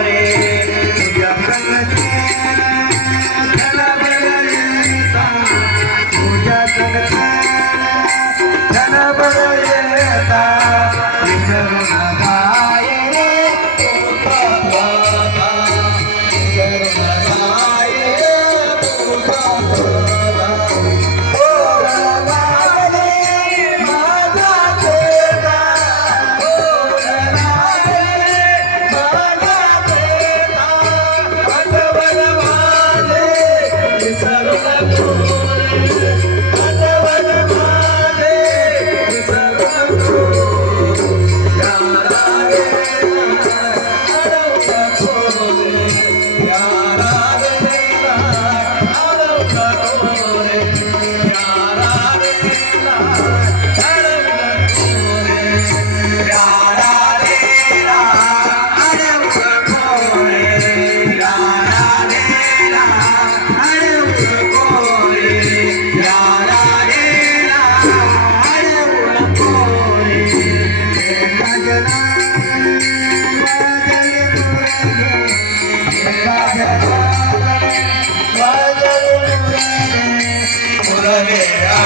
করে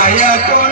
માયા તો